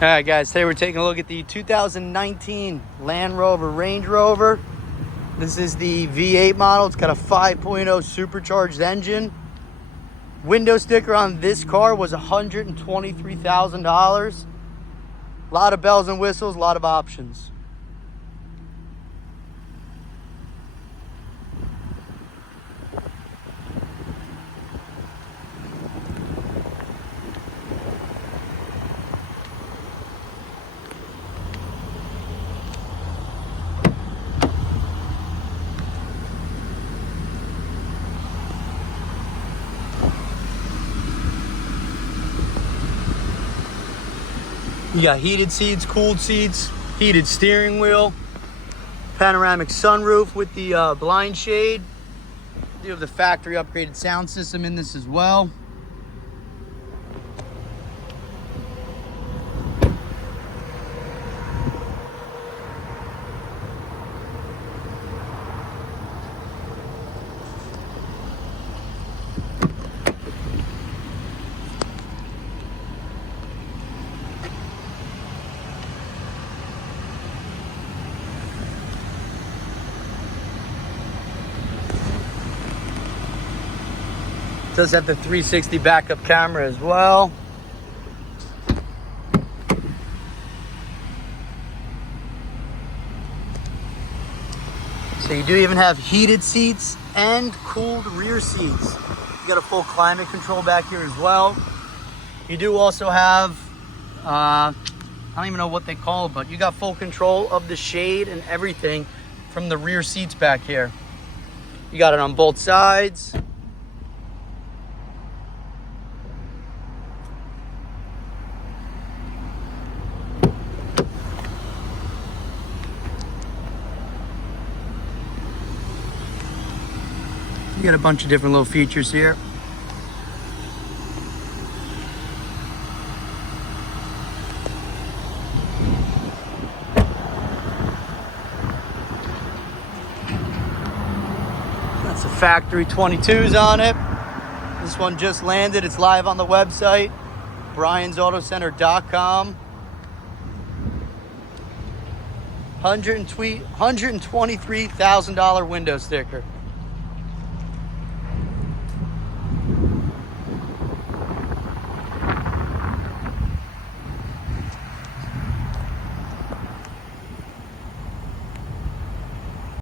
All right, guys, today we're taking a look at the 2019 Land Rover Range Rover. This is the V8 model. It's got a 5.0 supercharged engine. Window sticker on this car was $123,000. A lot of bells and whistles, a lot of options. You got heated seats, cooled seats, heated steering wheel, panoramic sunroof with the blind shade. You have the factory upgraded sound system in this as well. Does have the 360 backup camera as well. So you do even have heated seats and cooled rear seats. You got a full climate control back here as well. You do also have, I don't even know what they call it, but you got full control of the shade and everything from the rear seats back here. You got it on both sides. You got a bunch of different little features here. That's the factory 22s on it. This one just landed. It's live on the website, BRIANSAutocenter.com. $123,000 window sticker.